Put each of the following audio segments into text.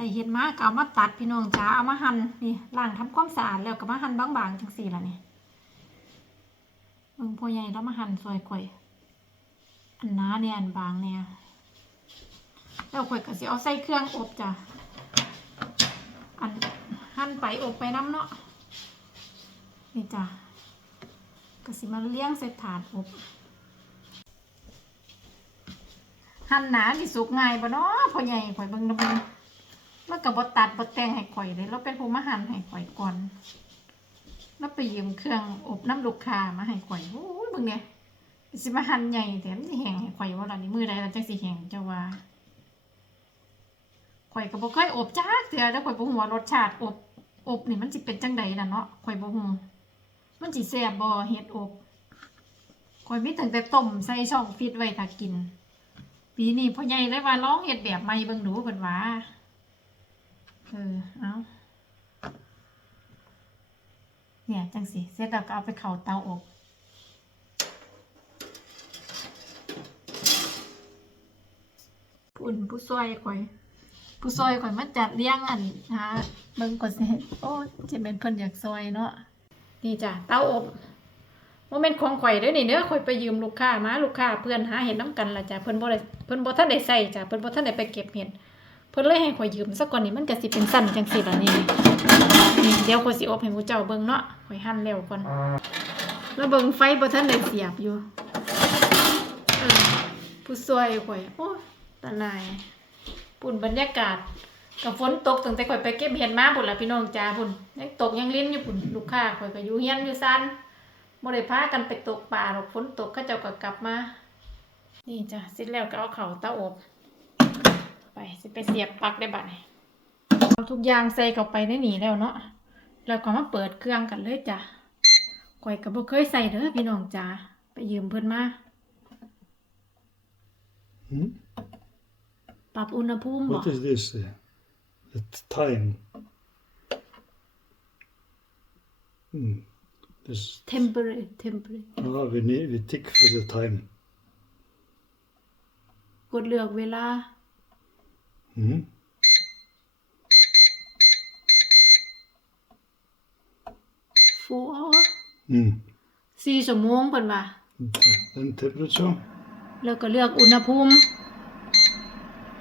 ได้เห็ดมาก็เอามาตัดพี่น้องจ้าเอามาหั่นนี่ล้างทำความสะอาดแล้วก็มาหั่นบางๆจังสี่ละนี่เบิ่งพ่อใหญ่แล้วมาหั่นซอยข่อยอันหน้าเนี่ยอันบางเนี่ยแล้วข่อยก็สิเอาใส่เครื่องอบจ้ะอันหั่นไปอบไปน้ำเนาะนี่จ้ะก็สิมาเลี้ยงใส่ถาดอบหั่นหนาที่สุกง่ายบ่เนาะพ่อใหญ่ข่อยเบิ่งนะ เบิ่งแล้วก็บบตัดบแต่งให้ข่อยเลยเราเป็นผู้มาหั่นให้ข่อยก่อนแล้วไปยืมเครื่องอบน้ำลูกค้ามาให้ข่อยโอ้ยบิ่งเนี่ยสิมาหั่นใหญ่แต่มันสิแห้งให้ข่อยว่าล่ะนี่มือใดมันจังสิแห้งเจ้าว่าข่อยก็บ่เคยอบจักเทื่อแล้วข่อยบ่ฮู้ว่ารสชาติอบอบนี่มันสิเป็นจังใดล่ะเนาะข่อยบ่ฮู้มันสิแซ่บบ่เฮ็ดอบข่อยมีตั้งแต่ต้มใส่ช่องฟิตไว้ถ้ากิน ปีนี้พ่อใหญ่เลยว่าลองเฮ็ดแบบใหม่เบิ่งดูเพิ่นว่า เออ เอาเนี่ยจังสิเสร็จแล้วก็เอาไปเข่าเตาอบปุ่นผู้ซอยข่อย ผู้ซอยข่อยมาจัดเลี้ยงอันหาเบิ่งก่อนสิโอ้จะเป็นเพิ่นอยากซอยเนาะนี่จ้ะเตาอบโมเมนต์ของข่อยเด้อนี่เด้อข่อยไปยืมลูกค้ามาลูกค้าเพื่อนหาเห็ดน้ำกันล่ะจ้ะเพิ่นบ่ได้เพิ่นบ่ทันได้ใส่จ้ะเพิ่นบ่ทันได้ไปเก็บเห็ด เพิ่นเลยให้ข่อยยืมสักก่อนนี่มันก็สิเป็นสั้นจังซี่ล่ะนี่นี่เดี๋ยวข่อยสิอบให้หมูเจ้าเบิ่งเนาะข่อยหั่นแล้วก่อนแล้วเบิ่งไฟบ่ทันได้เสียบอยู่เออผู้ช่วยข่อยโอ้ตาหนายปุ่นบรรยากาศกับฝนตกตั้งแต่ข่อยไปเก็บเห็ดมาพุ่นล่ะพี่น้องจ้าพุ่นยังตกยังลิ้นอยู่พุ่นลูกค้าข่อยก็อยู่เฮียนอยู่ซันบ่ได้พากันไปตกปลาหรอกฝนตกเขาเจ้าก็กลับมา นี่จ้ะเสร็จแล้วก็เอาเข้าเตาอบ ไปสิไปเสียบปลั๊กได้บัดนี้เอาทุกอย่างใส่เข้าไปในนี้แล้วเนาะแล้วก็มาเปิดเครื่องกันเลยจ้ะข่อยก็บ่เคยใส่เด้อพี่น้องจ้าไปยืมเพิ่นมา Hmm? ปรับอุณหภูมิบ่ What is this? uh, The t- time. Hmm. This. temperature temperature Ah, we need we tick for the time. กดเลือกเวลา Hmm. 4 hour Hmm. 4ชั่วโมงเพิ่นว่า Then temperature แล้วก็เลือกอุณหภูมิ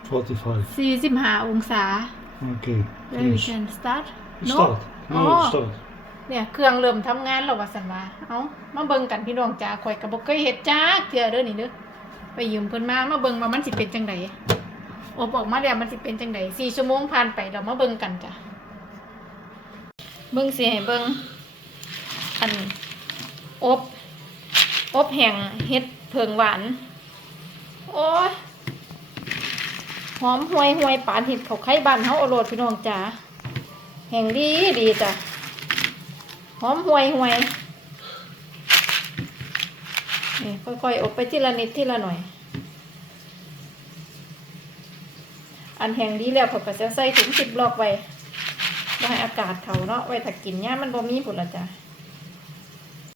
45. 45 องศา Okay. then we Finish. can start no Start. No, Oh. start. เนี่ยเครื่องเริ่มทำงานแล้วว่าสันว่าเอามาเบิ่งกันพี่น้องจ้าข่อยก็บ่เคยเฮ็ดจ้าเทื่อเด้อนี่เด้อไปยืมเพิ่นมามาเบิ่งว่ามันสิเป็นจังได อบออกมาแล้วมันสิเป็นจังได4ชั่วโมงผ่านไปเรามาเบิ่งกันจ้ะเบิ่งสิให้เบิ่งอันอบอบแห้งเฮ็ดเพิงหวาน โอ้ยหอมห่วยห่วยปานเห็ดเขาไข่บ้านเฮาอาโลดพี่น้องจ้าแห้งดีดีจ้ะหอมห่วยห่วยนี่ค่อยๆอบไปทีละนิดทีละหน่อย อันแห้งดีแล้วเขาก็จะใส่ถุงสิบบล็อกไว้ไว้ให้อากาศเขาเนาะไว้ถ้ากินเนี่ยมันบ่มีผลละจ้ะ